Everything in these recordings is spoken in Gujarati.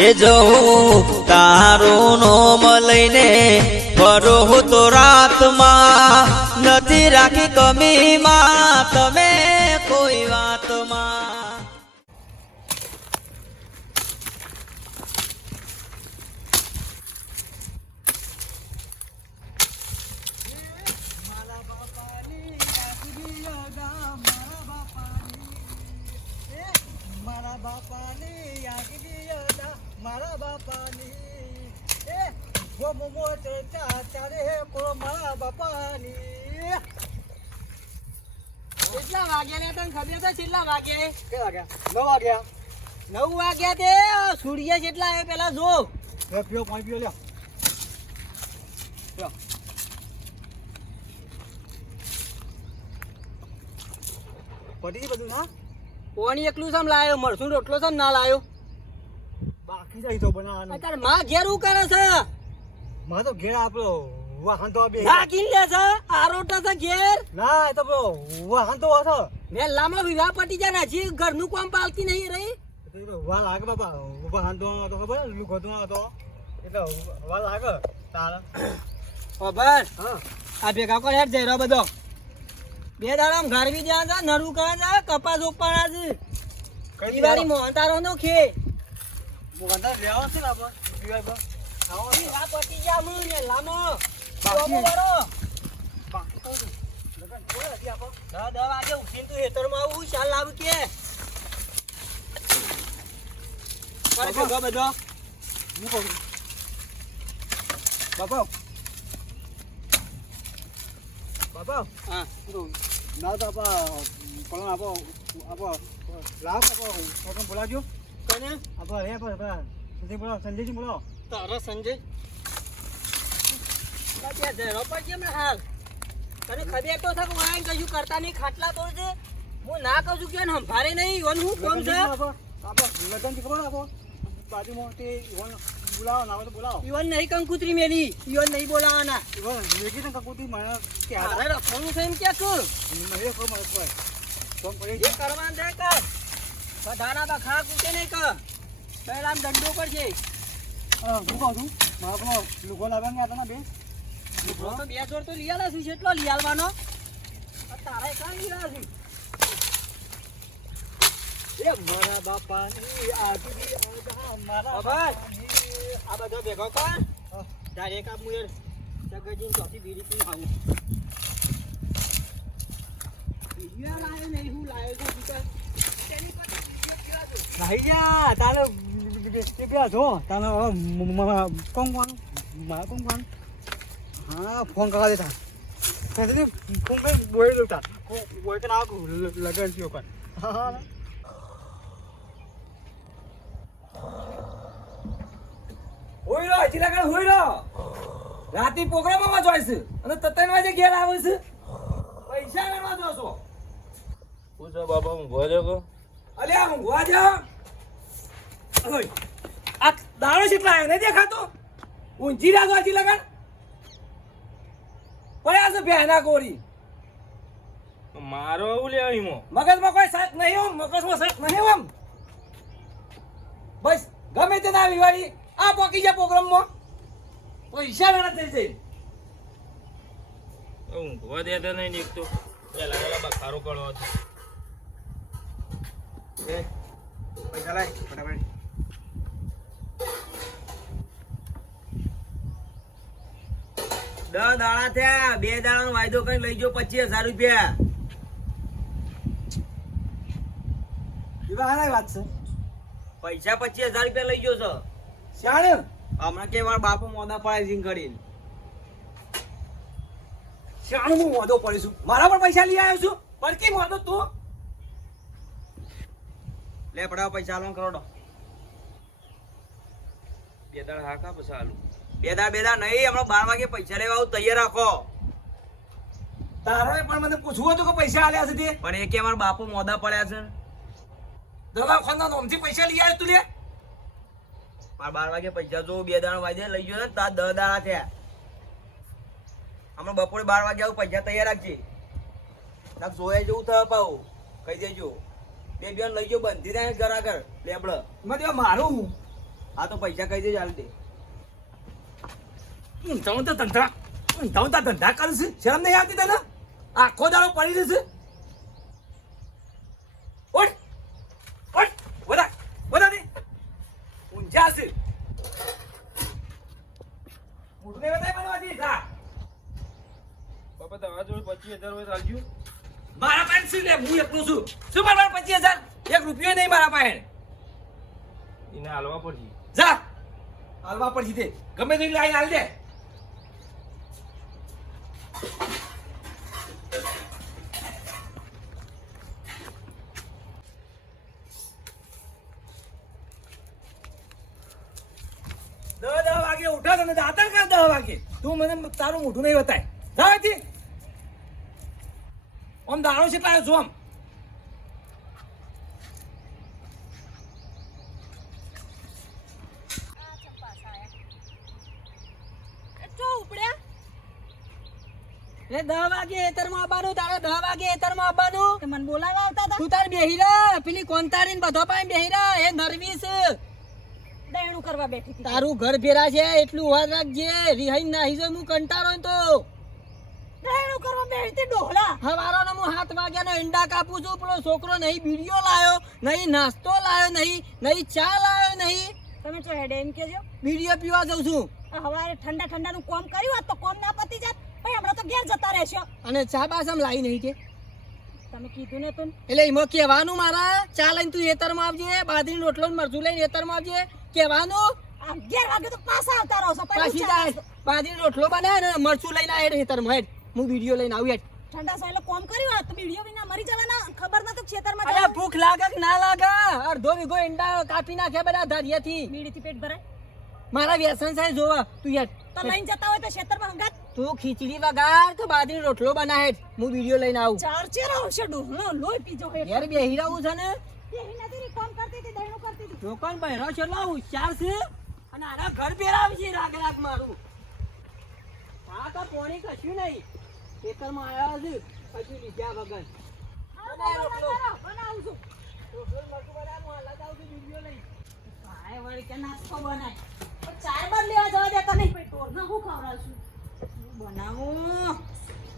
એ જવું તારું નોમ લઈને ફરો તો રાતમાં નથી રાખી કમીમાં તમે કોઈ વાતમાં. મારા બાપાની એ ગોમો ચર્ચા ચારે કો મારા બાપાની. કેટલા વાગ્યા ને તને ખબર છે? કેટલા વાગ્યા? કે વાગ્યા? 9 વાગ્યા. 9 વાગ્યા તે સૂર્ય જેટલા એ પેલા જો. પીઓ પાણી પીઓ લ્યો. પડી બધું ના પાણી એકલું સમ લાયો, મરસું રોટલો સમ ના લાયો. બાકી જાય તો બનાવવાનું. અત્યારે માં ઘેર હું કરે છે? માં તો ઘેર આપણો વાહન તો બે ના કિન લે છે આરોટા છે ઘેર. ના એ તો પેલો વાહન તો હતો. મે લામાં વિવાહ પટી જાય ને હજી ઘરનું કામ પાલતી નહીં રહી. વા લાગે બાપા વાહન તો ખબર લુક હતો એટલે વા લાગે તારે. ખબર હા આ ભેગા કર હેડ જઈ રહ્યો બધો. 2 દાડા ઘરવી જ્યાં છે નરવું કરે છે કપાસ ઉપાડા છે. કઈ દિવાળી મોહનતારો નો ખે મોહનદાર લેવા છે ને આપણે દિવાળી પર આવો વિવાહ પટી જા મુ ને લામો બાકી. બાબો વરો બાકી તો લગન બોલે હતી આપો 10 વાગે ઉઠીને તું હેતરમાં આવું ચાલ લાવ કે કરે ભેગો બધો. હું કહું બાપા બાપા હા ના તો આપા કોણ આપો આપો લાવ આપો કોણ બોલાવજો કોને આપો હે પર સંજય બોલાવો સંજયજી બોલાવો. તારા સંજય ત્યાં જરો પર કેમ હાલ તને ખબર તો છે કે વાંગ કશું કરતા નહીં ખાટલા તો છે. હું ના કહું છું કે સંભારે નહીં વન હું કોમ છે આપો લગન થી ખબર આપો બાજુમાં તે બોલાવો ના તો બોલાવો ઈવન નહીં કંકુતરી મેલી ઈવન નહીં બોલાવાના. મેગી ને કકુતી મને કે તારે રખવાનું છે એમ કે તું મને કોમ આવે કોમ એ પડી કરવાનું છે કર બધાના બખા કૂટે નહીં કર પહેલા દંડો પડશે. હું કહું છું મારા પેલો લુગો લાવવા હતા ને બે તો 2 જોડ તો લઈ આલા છું કેટલો લઈ આલવાનો તારે કાં લઈ આલા છું એ મારા બાપાની આજુબી આવતા મારા ખબર બાપાની. આ બધો ભેગો કર તારે એક આપ મુયર જગજીન ચોથી બીડી પી આવું બીડિયા લાયો નહીં હું લાયો છું બીજા તેની પાસે બીડિયા કેવા છો ભાઈ જા તારે તે પેલા જો તારે કોણ મારા કોણ હા ફોન કરવા દેતા તેથી ફોન કરી બોઈ લેતા બોઈ કે ના લગન થયો પણ હા હોઈરો હજી લગન હોઈરો રાતી પ્રોગ્રામમાં જોઈશ અને 3 વાગે ઘેર આવે છે પૈસા લેવા દો છો પૂછો બાબા હું ભરે કો અલ્યા હું ગોવા જા ઓય આ દાડો કેટલા આવ્યો નહીં દેખાતો ઊંચી રાજો હજી લગન પડ્યા છે ભેના કોરી મારો આવું લે ઈમો મગજમાં કોઈ શાક નહીં હોમ મગજમાં શાક નહીં હોમ બસ ગમે તે ના વિવાળી આ પોકી જા પ્રોગ્રામમાં પૈસા વેણા થઈ જાય હું ભવા દેતા નહીં નીકતો પેલા પેલા ખારો પડવો હતો. પૈસા લાય ફટાફટ 10 દાડા થયા 2 દાડાનો વાયદો કરીને લઈ જો 25,000 રૂપિયા એવા હારા વાત છે પૈસા 25,000 રૂપિયા લઈ જો છો શાણ હમણાં કે મારા બાપુ મોદા પાડે સિંગ કરીને શાણ હું મોદો પડીશું મારા પર પૈસા લઈ આવ્યો છું પડકી મોદો તું લે પડાવ પૈસા આલો કરોડો 2 દાડા હાકા પછી આલું બેદા નહીં હમણાં 12 વાગે પૈસા લેવા આવું તૈયાર રાખો તારોએ પણ મને પૂછવું હતું કે પૈસા આલ્યા છે તે પણ એ કે મારા બાપુ મોદા પડ્યા છે દવાખાના નોમથી પૈસા લઈ આવ્યો તું લે મારા 12 વાગે પૈસા જો 2 દાડા વાગે લઈ ગયો ને તાર 10 દાડા થયા હમણાં બપોરે 12 વાગે આવું પૈસા તૈયાર રાખજે ના જોયા જેવું થયું પાઉ કહી દેજો બે બેન લઈ ગયો બંધી રહ્યા ઘર આગળ લેબડ મેં તે મારું હા તો પૈસા કહી દેજો હાલ દે ઊંધાઉં તો ધંધા કરું છું શરમ નહીં આવતી તને આખો દાડો પડી જશે ઓટ ઓટ બધા દે ઊંઝા છે મોટું નહીં બતાય બનવાથી જા બાપા તમારા જોડે 25,000 હોય તો આલજો. મારા પાસે શું લે હું એકલો છું શું મારા 25,000 એક રૂપિયો નહીં મારા પાસે એને હાલવા પડશે. જા હાલવા પડશે તે ગમે તે લાઈન હાલ દે દસ વાગે ઉઠા તને દાતા કા 10 વાગે તું મને તારું મોઢું નહીં બતાય જા અહીંથી આમ દાણો છે પાયો છું આમ એ 10 વાગે એતરમાં આવવાનું તારે 10 વાગે એતરમાં આવવાનું તે મને બોલાવા આવતા હતા તું તાર બેહી રહે પેલી કોંતારીને બધો પાસે બેહી રહે એ નર્વીસ દયણું કરવા બેઠી હતી તારું ઘર ભેરા છે એટલું વાર રાખજે રિહાઈ નાહી જો હું કંટાળો ને તો દયણું કરવા બેઠી હતી ડોહલા હવારોનો હું 7 વાગ્યાનો ઈંડા કાપું છું પેલો છોકરો નહીં બીડીઓ લાયો નહીં નાસ્તો લાયો નહીં ચા લાયો નહીં તમે તો હેડે એમ કેજો બીડીઓ પીવા જઉં છું આ હવારે ઠંડા નું કોમ કર્યું હોત તો કોમ ના પતી જાત ભાઈ હમણાં તો ઘેર જતા રહેશો અને ચા બાસમ લાવી નહીં કે તમે કીધું ને તું એટલે એમાં કહેવાનું મારા ચા લઈને તું એતરમાં આવજે બાજરીનો રોટલો ને મરચું લઈને એતરમાં આવજે કહેવાનું 11 વાગે તો પાછા આવતા રહો છો પાછી જાય બાજરીનો રોટલો બનાવે ને મરચું લઈને આવે એતરમાં હેડ હું વિડીયો લઈને આવું હેડ ઠંડા સાહેબ કોમ કર્યું હોત તો બીડીઓ વિના મરી જવાના ખબર નતો ખેતરમાં અરે ભૂખ લાગે કે ના લાગે અડધો વીઘો ઈંડા કાપી નાખ્યા બધા ધારિયાથી બીડીથી પેટ ભરાય મારા વ્યસન સાહેબ જોવા તું હેડ તો લઈને જતા હોય તો ખેતરમાં હંગાત તું ખીચડી વગાડ તો બાજરીનો રોટલો બના હેડ હું વિડીયો લઈને આવું ચાર ચેરા હશે ડોહલો લોહી પીજો હે યાર બેહી રહું છે ને એવી નથી રી કોમ કરતી હતી દયણું કરતી હતી દુકાન બહેરો છે લો હોશિયાર છે અને આના ઘર બેરાવ છે રાગ મારું હા તો પોણી કશું નહીં ખેતરમાં આવ્યા છે પછી લીધા વગર બનાવું છું રોટલો મરચું બનાવ હું હાલત આવું છું વિડીયો લઈ કાય વળી કે નાસ્તો બનાય પણ ચાર બાર લેવા જવા દેતા નહીં ભાઈ ટોર ના હું ખવડાવશું બનાવું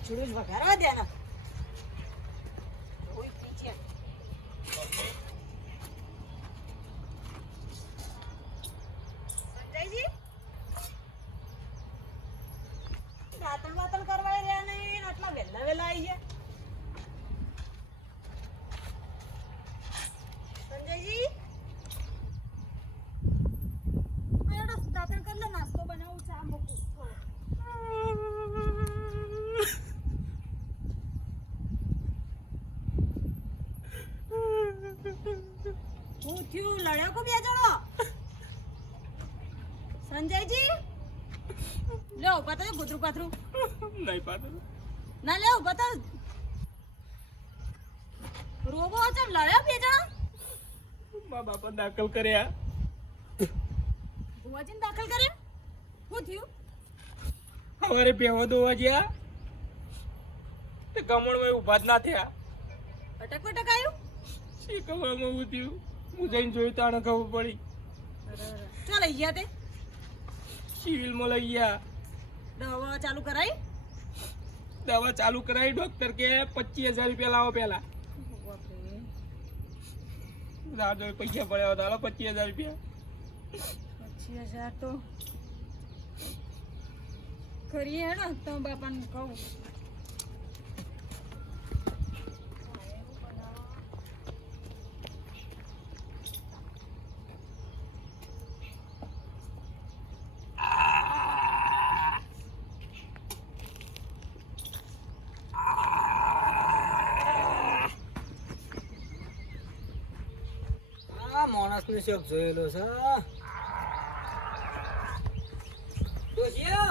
ચૂડું જ વઘારવા દે ને ઓય પીછે સંજયજી દાતણ વાતણ કરવા રહ્યા નહીં આટલા વહેલા વહેલા આવી ગયા સંજયજી દાતણ કરી લે નાસ્તો બનાવું ચા મૂકું હું થયું લડ્યો કો બે જણો સંજયજી લ્યો બતાવો કૂતરું પાથરું નહીં પાડો. ના લ્યો બતાવ રોબો ચમ લડ્યો બે જણો મારા બાપા દાખલ કર્યા. ભુવાજીને દાખલ કર્યા શું થયું સવારે બેહવા દોવા ગયા તે કમળમાં ઊભા જ ના થયા. અટક પટક આવ્યું શી કમળમાં ઊભું થયું હું જઈને જોયું તાણે ખબર પડી. ચો લઈ ગયા તે સિવિલમાં લઈ ગયા. દવા ચાલુ કરાઈ દવા ચાલુ કરાવી ડોક્ટર કે 25,000 રૂપિયા લાવો પેલા. રાજો પૈસા પડ્યા હતા 25,000 રૂપિયા. 25,000 તો કરીએ હેડો તો બાપાને કહું માણસ ને શોખ જોયેલો છે ડોશી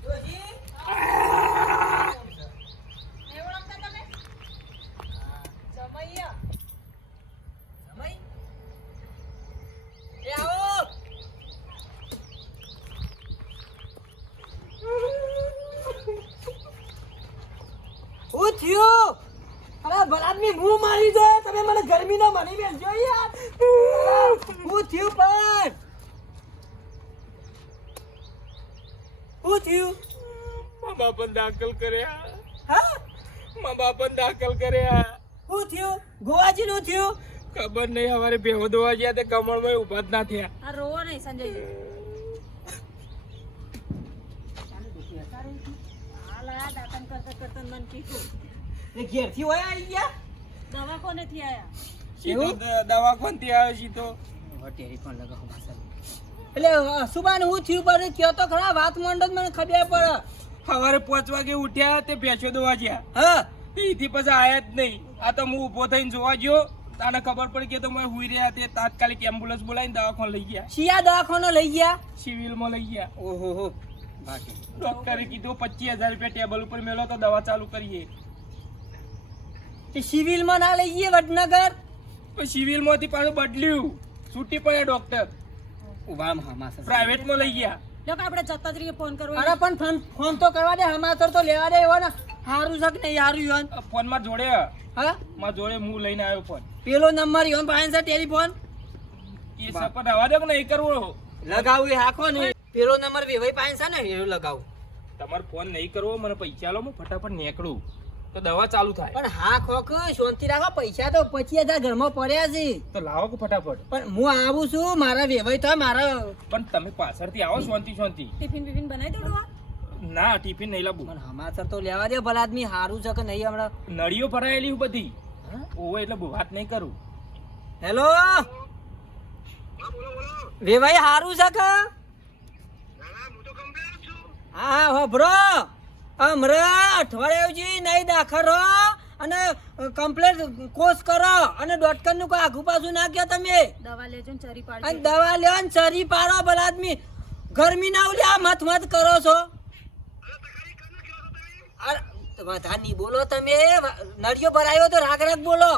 ડોશી એ ઓળખતા તમે સમય સમય એ આવો હું થયું અરે ભલાદમી હું મારી દો તમે મને ગરમીનો મની બેસજો યાર હું થયું પણ હું થયું મા બાપન દાખલ કર્યા હા મા બાપન દાખલ કર્યા હું થયું ગોવાજી નું થયું ખબર નહીં અમારે ભેહો દોવા ગયા તે કમળમાં ઉભા જ ના થયા આ રોવો નહીં સંજય હાલા દાતન કરતા કરતા મન કીધું એ ઘેરથી હોય આવી ગયા દવા કોનેથી આયા સીધો દવાખાનથી આવ્યો સીધો ટેલિફોન લગાવો માસા એટલે સુબાન હું થયું પણ કયો તો ખરા વાત માંડો મને ખબર પડે સવારે 5 વાગે ઉઠ્યા તે ભેંસો દોવા ગયા હા એથી પછી આયા જ નહીં આ તો હું ઊભો થઈને જોવા ગયો તને ખબર પડી કે તો મેં હુઈ રહ્યા તે તાત્કાલિક એમ્બ્યુલન્સ બોલાવીને દવાખાને લઈ ગયા શિયા દવાખાનો લઈ ગયા સિવિલમાં લઈ ગયા ઓહો હો બાકી ડોક્ટરે કીધું 25,000 રૂપિયા ટેબલ ઉપર મેલો તો દવા ચાલુ કરીએ તે સિવિલમાં ના લઈ ગયા વડનગર પછી સિવિલમાંથી પાછું બદલ્યું છૂટી પડ્યા ડોક્ટર ઉભા માસા પ્રાઇવેટમાં લઈ ગયા લોકો આપણે જતા જ રહીએ ફોન કરવો અરે પણ ફોન તો કરવા દે હમાસર તો લેવા દે એવો ને હારું છે કે નહીં હારું યોન ફોન માં જોડે હા માં જોડે હું લઈને આવ્યો ફોન પેલો નંબર યોન પાસે છે ટેલિફોન એ સપોર્ટ હવા દે કે નહીં કરવો લગાવું એ હાખો ને પેલો નંબર વેવાઈ પાસે છે ને એ લગાવું તમારે ફોન નહીં કરવો મને પૈસા લો હું ફટાફટ નીકળું તો દવા ચાલુ થાય પણ હા ખોખ શાંતિ રાખો પૈસા તો 25,000 ઘરમાં પડ્યા છે તો લાવો કે ફટાફટ પણ હું આવું છું મારા વેવાઈ થાય મારા પણ તમે પાછળથી આવો શાંતિ શાંતિ ટિફિન બિફિન બનાવી દો ના ટિફિન નહીં લાવું મને હમાસર તો લેવા દે ભલા આદમી હારું છે કે નહીં હમણાં નળીઓ ભરાયેલી બધી ઓવે એટલે વાત નહીં કરું હેલો વેવાઈ હારું છે કે હા હો બ્રો હમણાં અઠવાડિયાથી નહીં દાખલ રહો અને કમ્પ્લેટ કોર્સ કરો અને ડોટકન નું કોઈ આઘું પાછું ના કહો તમે દવા લેજો ને ચરી અને પાડજો દવા લ્યો ને ચરી પાડો ભલા આદમી ગરમી ના ઉલ્યા મત મત કરો છો અરે વધારે નહીં બોલો તમે નળિયો ભરાયો તો રાગ રાગ બોલો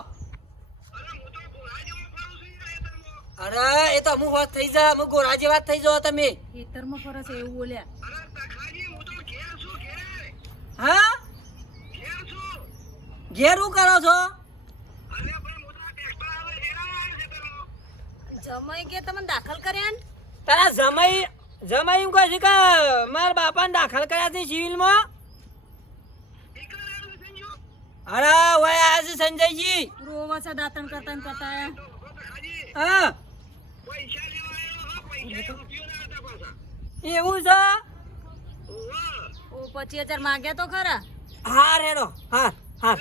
અરે એ તો અમુક વાત થઈ જાય અમુક ગોરા જેવા થઈ જાઓ તમે ખેતરમાં ફરે છે એવું બોલ્યા હા ઘેર શું કરો છો જમાઈ કે તમને દાખલ કર્યા ને તારા જમાઈ એમ કહે છે કે મારા બાપાને દાખલ કર્યા છે સિવિલમાં અરે ઓય આ છે સંજયજી રોવા છે દાતણ કરતા ને કરતા હા એવું છે ઓ 25,000 માંગ્યા તો ખરા હાર હેડો હાર હાર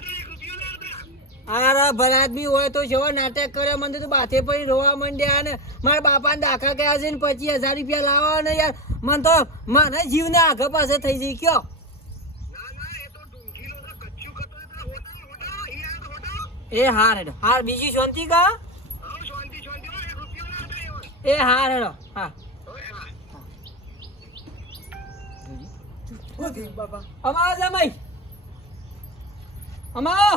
અરે ભલા આદમી હોય તો જેવો નાટક કર્યો મને તો બાથે પડી રોવા માંડ્યા ને મારા બાપાને દાખલ કર્યા છે ને 25,000 રૂપિયા લાવો ને યાર મને તો મને જીવને આગળ પાસે થઈ જઈ કયો એ હાર હેડો હાર બીજી શાંતિ કા એ હાર હેડો હા અમારા જમાઈ અમારો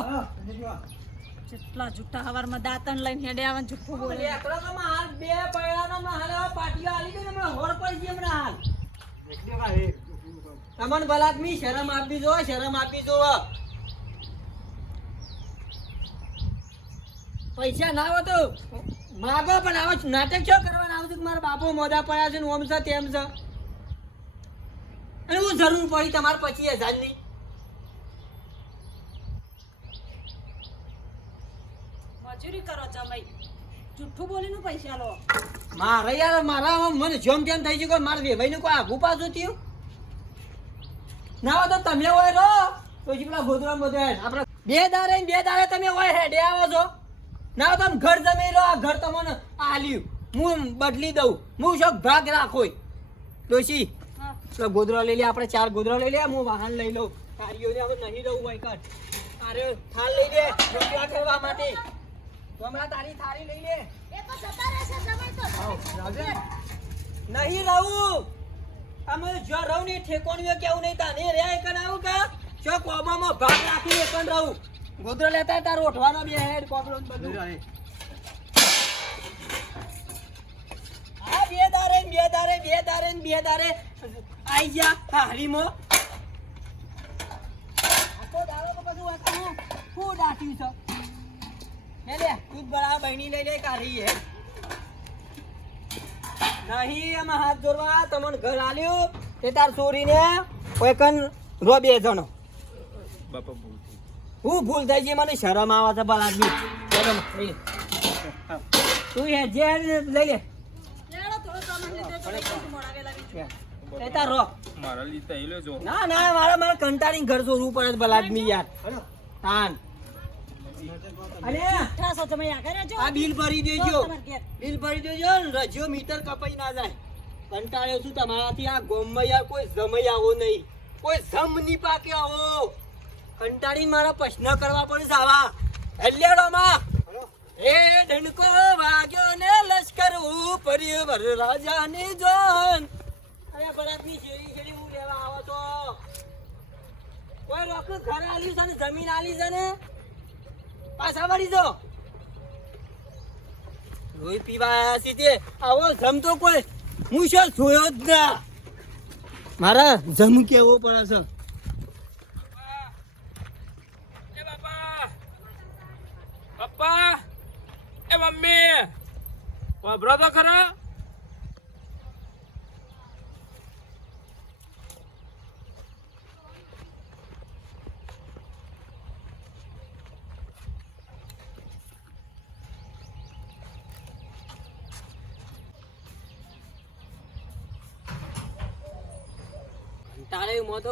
જેટલા જુઠ્ઠા હવારમાં દાતણ લઈને હેડે આવે ને જુઠ્ઠું બોલે હાલ બે પૈડાનો હાલ પાટીઓ આલી દે ને હમણાં હોર પડી ગઈ હમણાં હાલ તમને ભલાદમી શરમ આપી જો શરમ આપી જો પૈસા ના હોય તો માગો પણ આવો નાટક શું કરવાના આવું છું મારા બાપો મોઢા પડ્યા છે ને ઓમ છે તેમ છે અને હું જરૂર પડી તમારે 25,000 ની મજૂરી કરો જમાઈ જુઠ્ઠું બોલીને પૈસા લો મારે યાર મારા મને જેમ તેમ થઈ ગયું મારે વેભાઈ નું કોઈ આગું પાછું થયું ના હોય તો તમે હોય રો તો પેલા ગોધરા બધા આપડે બે દાડે તમે હોય હેડે આવો છો ના હોય તમે ઘર જમી લો આ ઘર તમને આલ્યું હું બદલી દઉં હું શોખ ભાગ રાખો ડોશી તો ગોધરા લઈ લે આપણે 4 ગોધરા લઈ લે હું વાહન લઈ લઉં કાર્યોને હવે નહીં રહું હોય કટ અરે થાળ લઈ લે રોટલા કરવા માટે તો હમણાં તારી થાળી લઈ લે એ તો જતા રહેશે જમાઈ તો નહીં રહું અમે જો રહું ને ઠેકોણીઓ કેવું નહીં તાને રે એકન આવું કા જો કોબામાં ભાગ રાખીને એકન રહું ગોદરો લેતા તાર ઓઠવાનો બે હેડ કોબળો બધું આ બે દારે આઈ જા હારીમો આખો દાડો તો બધું વાંચું હું દાટ્યું છે લે લે તું જ બરાબર બહેની લઈ લે કાઢી હે નહીં આમાં હાથ જોડવા તમને ઘર આલ્યું તે તાર ચોરીને કોઈ કન રો 2 જણો બાપા ભૂલ થઈ. હું ભૂલ થઈ ગઈ મને શરમ આવે છે ભલા આદમી શરમ લઈ લે. તું હે જે લઈ લે લેડો થોડો સામાન લીધો તો કઈ મોડાવેલા બીજું એ તાર રો મારા લીધે એ લેજો. ના ના મારે કંટાળીને ઘર છોડવું પડે છે ભલા આદમી યાર તાન અને ઠાસો તમે આગળ રહેજો આ બિલ ભરી દેજો જો તમાર ઘેર. બિલ ભરી દેજો ને રજ્યો મીટર કપાઈ ના જાય કંટાળ્યો છું તમારાથી આ ગોમમાં યાર કોઈ જમાઈ આવો નહીં કોઈ જમ ની પાકે આવો કંટાળીને મારા પ્રશ્ન કરવા પડે છે આવા હલ્યાડોમાં એ ડંકો વાગ્યો ને લશ્કર ઉપર્યું વરરાજાની જોન અરે બરાબની જેડી જેડી હું લેવા આવો તો કોઈ રોક ઘર આલ્યું છે ને જમીન આલી છે ને પાછા વળી દો રોઈ પીવા આયા છે તે આવો જમ તો કોઈ હું શું જોયો જ ના મારા જમ કેવો પડે છે એ બાપા પપ્પા એ મમ્મી વાપરો તો ખરા.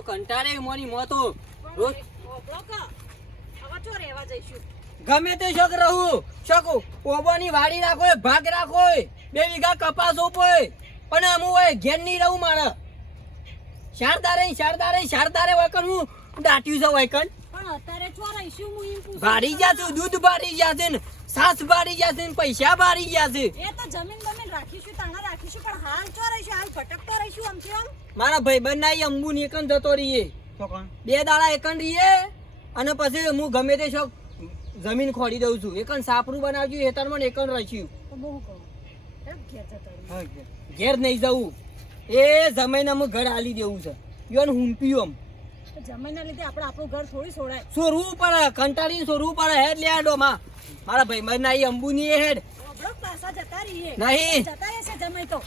કંટાળે મોની મોતો રોજ ઓબળો કા હવે ચો રહેવા જઈશું ગમે તે શોખ રહું શકું ઓબાની વાડી રાખો ભાગ રાખો 2 વીઘા કપાસ ઓપોય પણ હું હોય ઘેર નહીં રહું મારે શારદારે વકન હું દાટ્યું છે વકન પણ અત્યારે ચો રહીશું હું એમ પૂછું ભારી જશે દૂધ ભારી જશે ને સાસ ભારી જશે ને પૈસા ભારી જશે એ તો જમીન બમીન રાખીશું તાણા રાખીશું પણ હાલ ચો રહીશું હાલ ભટકતો રહીશું આમથી આમ મારા ભાઈબંધ ના અંબુ ની એકન જતો રહીએ ચોકણ 2 દાડા એકન રહીએ અને પછી હું ગમે તે શોખ જમીન ખોડી દઉં છું એકન સાપરું બનાવજો હેતરમાં એકન રહીશું તો બહુ કહું એમ ઘેર જતો રહીશું હા ઘેર નહીં જવું એ જમીનમાં ઘર આલી દેવું છે યોન હુંપ્યું તો જમીનના લીધે આપણે આપણું ઘર થોડી છોડાય સોરવું પડે કંટાળીને સોરવું પડે હેડ લે આડો માં મારા ભાઈબંધ ના અંબુ ની હેડ ઓબળો પાછા જતા રહીએ નહીં. જતા રહેશે જમાઈ તો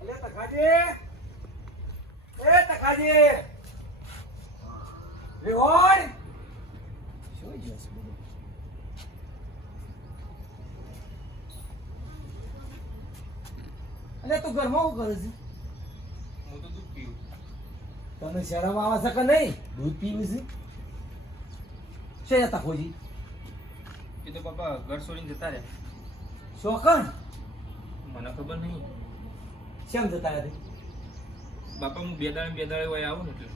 અલે તકાજી એ તકાજી રેહોડ અલે તું ઘરમાં શું કરે છે હું તો દૂધ પીવું. તને શરમ આવે છે કે નહીં દૂધ પીવું છે શું જતા ખોજી એ તો બાપા ઘર છોડીને જતા રહ્યા. શોકણ મને ખબર નહીં શેમ જતા રહ્યા બાપા હું 2 દાડે વય આવું ને એટલે.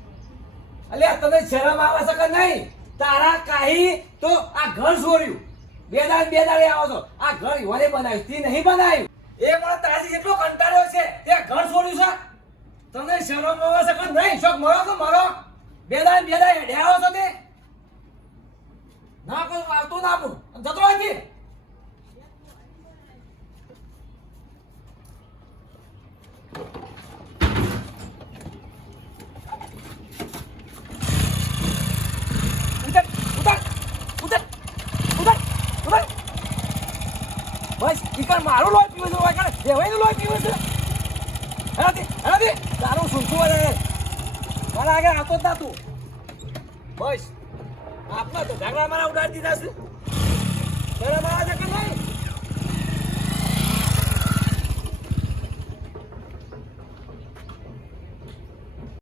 અલ્યા તને શરમ આવે છે કે નહીં તારા કાહી તો આ ઘર છોડ્યું 2 દાડે આવો છો આ ઘર ઈવોને બનાવ્યું તી નહીં બનાવ્યું એ મને તારાથી જેટલો કંટાળ્યો છે તે ઘર છોડ્યું છે તને શરમ આવે છે કે નહીં શોક મરો તો મરો 2 દાડે હેડ્યા આવો છો તે ના કોઈ આવતું ના આપું જતો અહીંથી બસ ઈકર મારું લોહી પીવું છે વાકણ દેવાઈનું લોહી પીવું છે હેરાથી તારું સુનતું હોય મારા આગળ આવતો જ ના તું બસ આપના તો ઝઘડા મારા ઉડાડી દીધા છે મારા છે કે નહીં